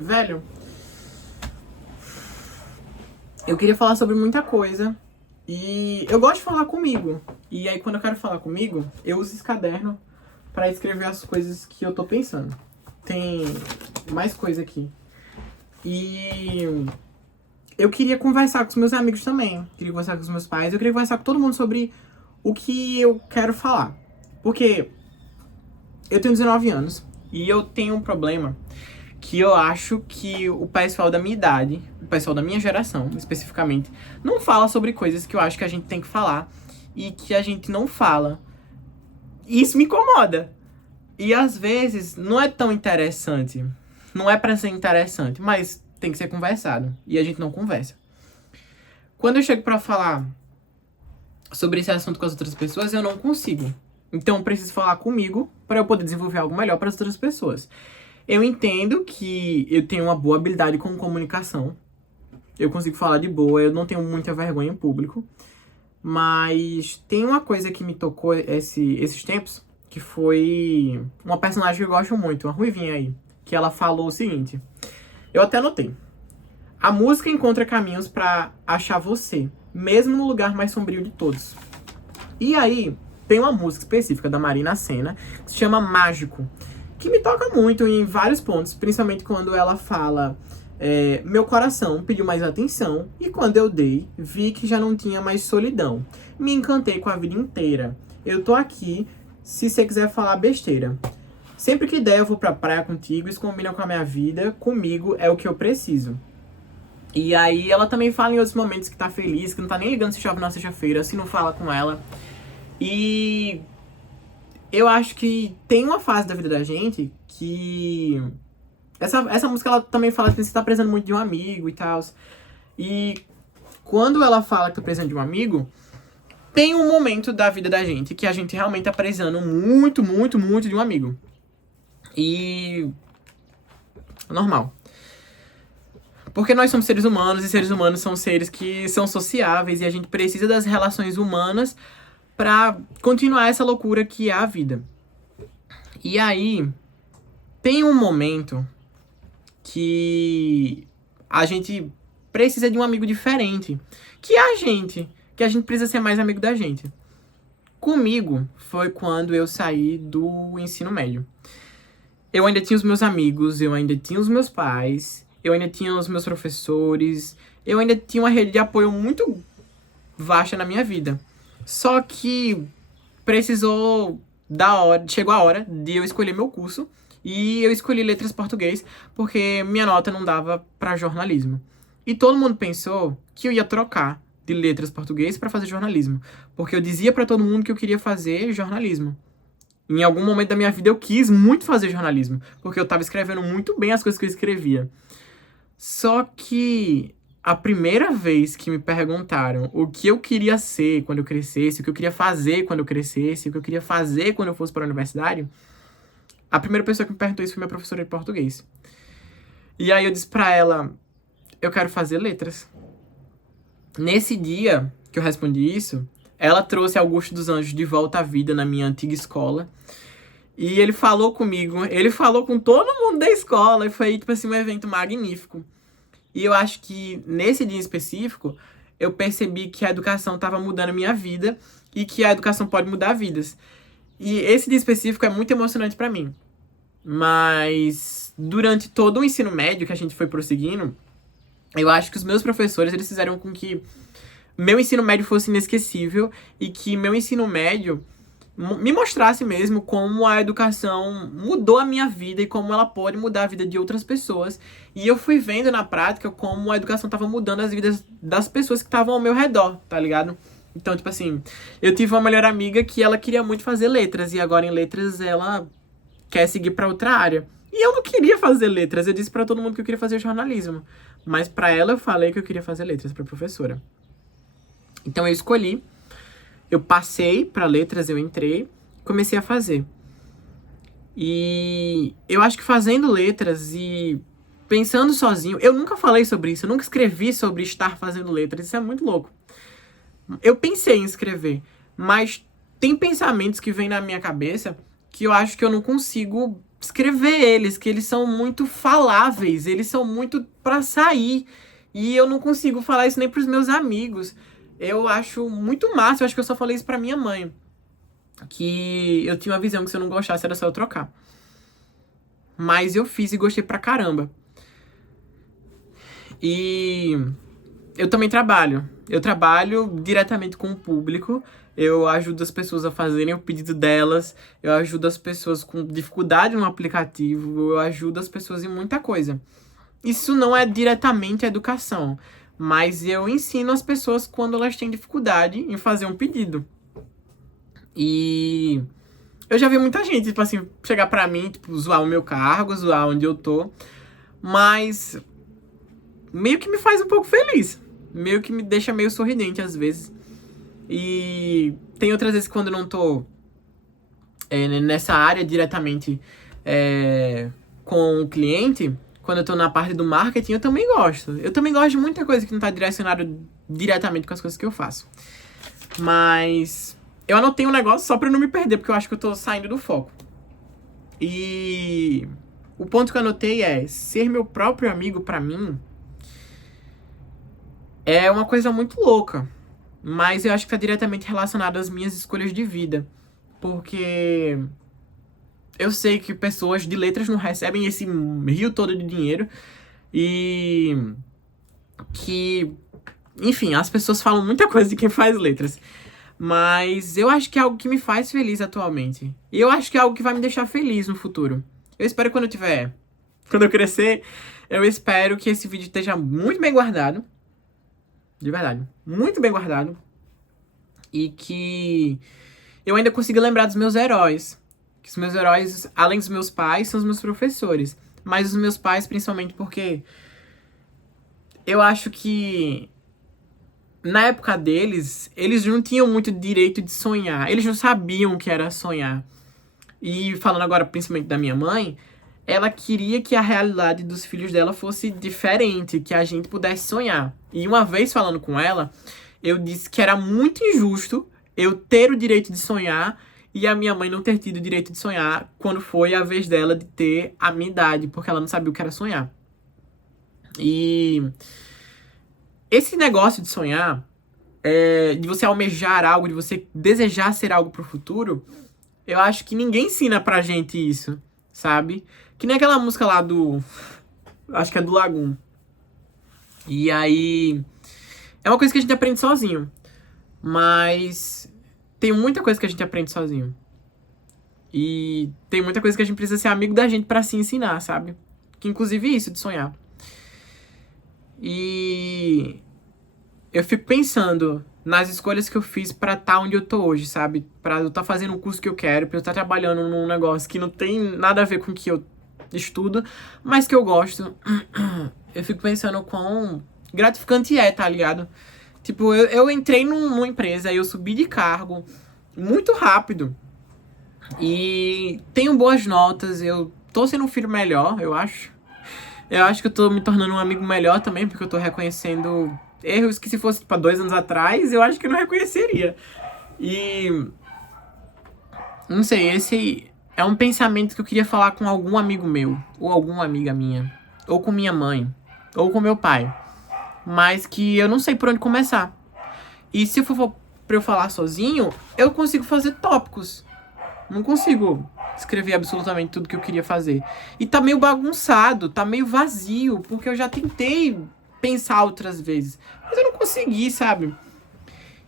Velho, eu queria falar sobre muita coisa. E eu gosto de falar comigo. E aí, quando eu quero falar comigo, eu uso esse caderno pra escrever as coisas que eu tô pensando. Tem mais coisa aqui. E eu queria conversar com os meus amigos também. Queria conversar com os meus pais. Eu queria conversar com todo mundo sobre o que eu quero falar. Porque eu tenho 19 anos e eu tenho um problema que eu acho que o pessoal da minha idade, o pessoal da minha geração, especificamente, não fala sobre coisas que eu acho que a gente tem que falar e que a gente não fala. E isso me incomoda. E às vezes não é tão interessante. Não é pra ser interessante, mas tem que ser conversado. E a gente não conversa. Quando eu chego pra falar sobre esse assunto com as outras pessoas, eu não consigo. Então eu preciso falar comigo para eu poder desenvolver algo melhor para as outras pessoas. Eu entendo que eu tenho uma boa habilidade com comunicação. Eu consigo falar de boa, eu não tenho muita vergonha em público. Mas tem uma coisa que me tocou esses tempos, que foi uma personagem que eu gosto muito, uma ruivinha aí, que ela falou o seguinte. Eu até anotei. A música encontra caminhos pra achar você, mesmo no lugar mais sombrio de todos. E aí, tem uma música específica da Marina Sena, que se chama Mágico, que me toca muito em vários pontos, principalmente quando ela fala meu coração pediu mais atenção, e quando eu dei, vi que já não tinha mais solidão. Me encantei com a vida inteira. Eu tô aqui, se você quiser falar besteira. Sempre que der, eu vou pra praia contigo, isso combina com a minha vida, comigo é o que eu preciso. E aí ela também fala em outros momentos que tá feliz, que não tá nem ligando se chove na sexta-feira, se não fala com ela. E eu acho que tem uma fase da vida da gente que... Essa música, ela também fala que você tá precisando muito de um amigo e tal. E quando ela fala que tá precisando de um amigo, tem um momento da vida da gente que a gente realmente tá precisando muito, muito, muito de um amigo. E... normal. Porque nós somos seres humanos, e seres humanos são seres que são sociáveis, e a gente precisa das relações humanas pra continuar essa loucura que é a vida. E aí, tem um momento que a gente precisa de um amigo diferente. Que é a gente. Que a gente precisa ser mais amigo da gente. Comigo, foi quando eu saí do ensino médio. Eu ainda tinha os meus amigos, eu ainda tinha os meus pais, eu ainda tinha os meus professores, eu ainda tinha uma rede de apoio muito vasta na minha vida. Só que chegou a hora de eu escolher meu curso, e eu escolhi letras português porque minha nota não dava pra jornalismo. E todo mundo pensou que eu ia trocar de letras português pra fazer jornalismo, porque eu dizia pra todo mundo que eu queria fazer jornalismo. Em algum momento da minha vida eu quis muito fazer jornalismo, porque eu tava escrevendo muito bem as coisas que eu escrevia. Só que a primeira vez que me perguntaram o que eu queria ser quando eu crescesse, o que eu queria fazer quando eu crescesse, o que eu queria fazer quando eu fosse para a universidade, a primeira pessoa que me perguntou isso foi minha professora de português. E aí eu disse pra ela, eu quero fazer letras. Nesse dia que eu respondi isso, ela trouxe Augusto dos Anjos de volta à vida na minha antiga escola. E ele falou comigo, ele falou com todo mundo da escola, e foi, tipo assim, um evento magnífico. E eu acho que nesse dia específico, eu percebi que a educação estava mudando a minha vida e que a educação pode mudar vidas. E esse dia específico é muito emocionante pra mim. Mas durante todo o ensino médio que a gente foi prosseguindo, eu acho que os meus professores, eles fizeram com que meu ensino médio fosse inesquecível e que meu ensino médio me mostrasse mesmo como a educação mudou a minha vida e como ela pode mudar a vida de outras pessoas. E eu fui vendo na prática como a educação estava mudando as vidas das pessoas que estavam ao meu redor, tá ligado? Então, tipo assim, eu tive uma melhor amiga que ela queria muito fazer letras, e agora em letras ela quer seguir pra outra área. E eu não queria fazer letras, eu disse pra todo mundo que eu queria fazer jornalismo. Mas pra ela eu falei que eu queria fazer letras, pra professora. Então eu escolhi, eu passei pra letras, eu entrei, comecei a fazer. E eu acho que fazendo letras e pensando sozinho, eu nunca falei sobre isso, eu nunca escrevi sobre estar fazendo letras, isso é muito louco. Eu pensei em escrever, mas tem pensamentos que vêm na minha cabeça que eu acho que eu não consigo escrever eles, que eles são muito faláveis, eles são muito pra sair. E eu não consigo falar isso nem pros meus amigos. Eu acho muito massa, eu acho que eu só falei isso pra minha mãe. Que eu tinha uma visão que se eu não gostasse era só eu trocar. Mas eu fiz e gostei pra caramba. E eu também trabalho. Eu trabalho diretamente com o público. Eu ajudo as pessoas a fazerem o pedido delas. Eu ajudo as pessoas com dificuldade no aplicativo. Eu ajudo as pessoas em muita coisa. Isso não é diretamente educação, mas eu ensino as pessoas quando elas têm dificuldade em fazer um pedido. E eu já vi muita gente, tipo assim, chegar pra mim, tipo, zoar o meu cargo, zoar onde eu tô, mas meio que me faz um pouco feliz. Meio que me deixa meio sorridente às vezes. E tem outras vezes quando eu não tô nessa área diretamente com o cliente, quando eu tô na parte do marketing, eu também gosto. Eu também gosto de muita coisa que não tá direcionada diretamente com as coisas que eu faço. Mas eu anotei um negócio só pra não me perder, porque eu acho que eu tô saindo do foco. E o ponto que eu anotei é: ser meu próprio amigo pra mim é uma coisa muito louca. Mas eu acho que tá diretamente relacionado às minhas escolhas de vida. Porque eu sei que pessoas de letras não recebem esse rio todo de dinheiro. E que, enfim, as pessoas falam muita coisa de quem faz letras. Mas eu acho que é algo que me faz feliz atualmente. E eu acho que é algo que vai me deixar feliz no futuro. Eu espero quando eu crescer, eu espero que esse vídeo esteja muito bem guardado. De verdade, muito bem guardado. E que eu ainda consiga lembrar dos meus heróis. Que os meus heróis, além dos meus pais, são os meus professores. Mas os meus pais, principalmente porque eu acho que na época deles, eles não tinham muito direito de sonhar. Eles não sabiam o que era sonhar. E falando agora principalmente da minha mãe, ela queria que a realidade dos filhos dela fosse diferente, que a gente pudesse sonhar. E uma vez falando com ela, eu disse que era muito injusto eu ter o direito de sonhar e a minha mãe não ter tido o direito de sonhar quando foi a vez dela de ter a minha idade, porque ela não sabia o que era sonhar. E esse negócio de sonhar, de você almejar algo, de você desejar ser algo pro futuro, eu acho que ninguém ensina pra gente isso, sabe? Que nem aquela música lá do... acho que é do Lagoon. E aí... é uma coisa que a gente aprende sozinho. Mas tem muita coisa que a gente aprende sozinho. E tem muita coisa que a gente precisa ser amigo da gente pra se ensinar, sabe? Que inclusive isso de sonhar. E eu fico pensando nas escolhas que eu fiz pra estar onde eu tô hoje, sabe? Pra eu estar fazendo o curso que eu quero, pra eu estar trabalhando num negócio que não tem nada a ver com o que eu estudo, mas que eu gosto. Eu fico pensando quão gratificante tá ligado? Tipo, eu entrei numa empresa, eu subi de cargo muito rápido. E tenho boas notas, eu tô sendo um filho melhor, eu acho. Eu acho que eu tô me tornando um amigo melhor também, porque eu tô reconhecendo erros que se fosse, tipo, há 2 anos atrás, eu acho que eu não reconheceria. E... não sei, esse é um pensamento que eu queria falar com algum amigo meu, ou alguma amiga minha, ou com minha mãe, ou com meu pai. Mas que eu não sei por onde começar. E se for pra eu falar sozinho, eu consigo fazer tópicos. Não consigo escrever absolutamente tudo que eu queria fazer. E tá meio bagunçado, tá meio vazio, porque eu já tentei pensar outras vezes, mas eu não consegui, sabe?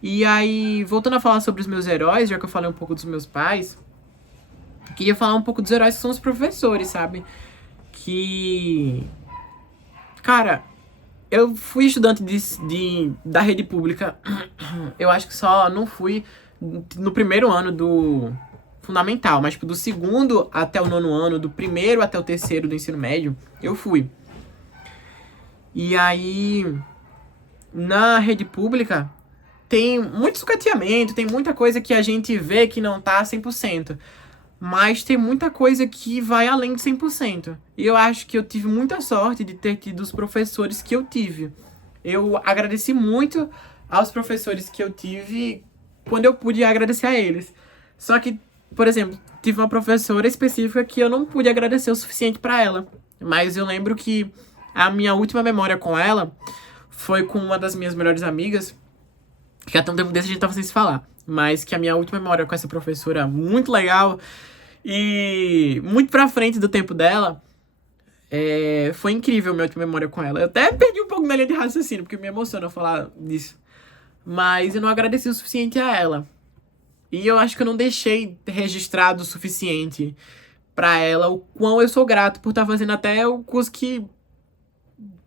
E aí, voltando a falar sobre os meus heróis, já que eu falei um pouco dos meus pais, eu queria falar um pouco dos heróis que são os professores, sabe? Que... cara, eu fui estudante da rede pública. Eu acho que só não fui no primeiro ano do fundamental, mas tipo, do segundo até o 9º ano, do primeiro até o 3º do ensino médio, eu fui. E aí, na rede pública, tem muito sucateamento, tem muita coisa que a gente vê que não tá 100%. Mas tem muita coisa que vai além de 100%. E eu acho que eu tive muita sorte de ter tido os professores que eu tive. Eu agradeci muito aos professores que eu tive quando eu pude agradecer a eles. Só que, por exemplo, tive uma professora específica que eu não pude agradecer o suficiente pra ela. Mas eu lembro que a minha última memória com ela foi com uma das minhas melhores amigas, que até um tempo desse a gente tava sem se falar. Mas que a minha última memória com essa professora muito legal e muito pra frente do tempo dela, foi incrível a minha última memória com ela. Eu até perdi um pouco na linha de raciocínio, porque me emociona falar disso. Mas eu não agradeci o suficiente a ela. E eu acho que eu não deixei registrado o suficiente pra ela o quão eu sou grato por estar fazendo até o curso que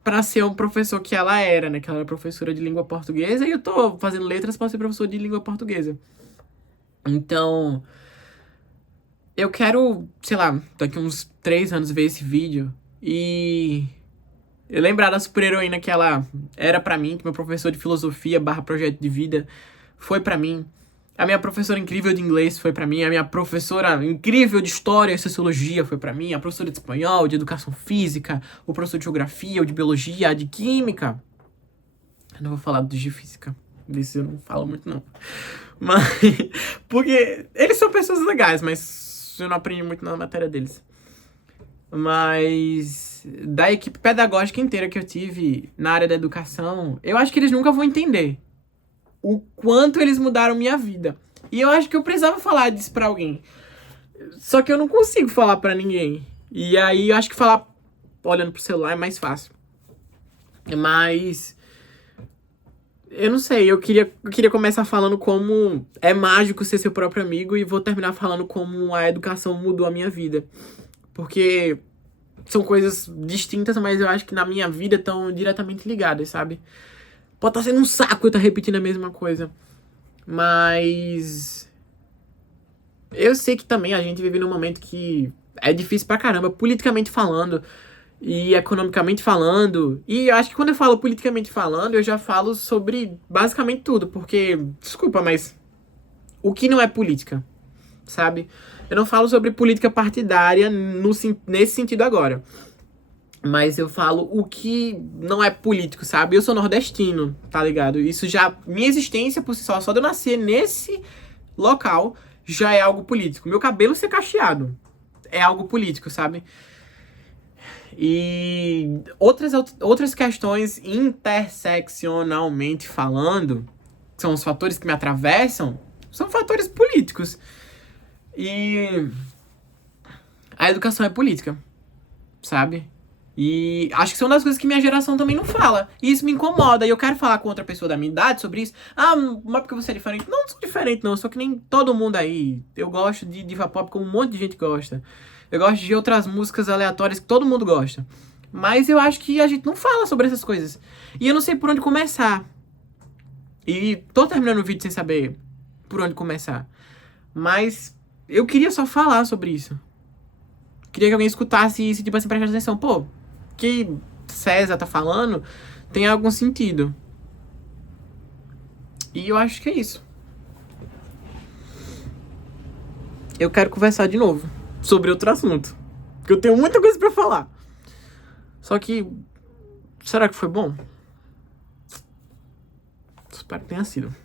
pra ser um professor que ela era, né? Que ela era professora de língua portuguesa e eu tô fazendo letras pra ser professor de língua portuguesa. Então, eu quero, sei lá, daqui uns 3 anos ver esse vídeo e eu lembrar da super-heroína que ela era pra mim, que meu professor de filosofia / projeto de vida foi pra mim. A minha professora incrível de inglês foi pra mim. A minha professora incrível de história e sociologia foi pra mim. A professora de espanhol, de educação física, o professor de geografia, o de biologia, de química. Eu não vou falar dos de física. Disso eu não falo muito, não. Mas, porque eles são pessoas legais, mas eu não aprendi muito na matéria deles. Mas da equipe pedagógica inteira que eu tive na área da educação, eu acho que eles nunca vão entender o quanto eles mudaram minha vida. E eu acho que eu precisava falar disso pra alguém. Só que eu não consigo falar pra ninguém. E aí eu acho que falar olhando pro celular é mais fácil. Mas eu não sei, eu queria começar falando como é mágico ser seu próprio amigo e vou terminar falando como a educação mudou a minha vida. Porque são coisas distintas, mas eu acho que na minha vida estão diretamente ligadas, sabe? Pode estar sendo um saco eu estar repetindo a mesma coisa. Mas eu sei que também a gente vive num momento que é difícil pra caramba, politicamente falando e economicamente falando. E eu acho que quando eu falo politicamente falando, eu já falo sobre basicamente tudo. Porque, desculpa, mas o que não é política, sabe? Eu não falo sobre política partidária nesse sentido agora. Mas eu falo o que não é político, sabe? Eu sou nordestino, tá ligado? Isso já... Minha existência por si só de eu nascer nesse local, já é algo político. Meu cabelo ser cacheado é algo político, sabe? E outras questões interseccionalmente falando, que são os fatores que me atravessam, são fatores políticos. E a educação é política, sabe? E acho que são das coisas que minha geração também não fala. E isso me incomoda. E eu quero falar com outra pessoa da minha idade sobre isso. Ah, mas porque você é diferente? Não, não sou diferente, não. Eu sou que nem todo mundo aí. Eu gosto de diva pop como um monte de gente gosta. Eu gosto de outras músicas aleatórias que todo mundo gosta. Mas eu acho que a gente não fala sobre essas coisas. E eu não sei por onde começar. E tô terminando o vídeo sem saber por onde começar. Mas eu queria só falar sobre isso. Queria que alguém escutasse isso e, tipo assim, prestasse atenção. Pô, que César tá falando tem algum sentido. E eu acho que é isso. Eu quero conversar de novo sobre outro assunto. Porque eu tenho muita coisa pra falar. Só que... será que foi bom? Espero que tenha sido.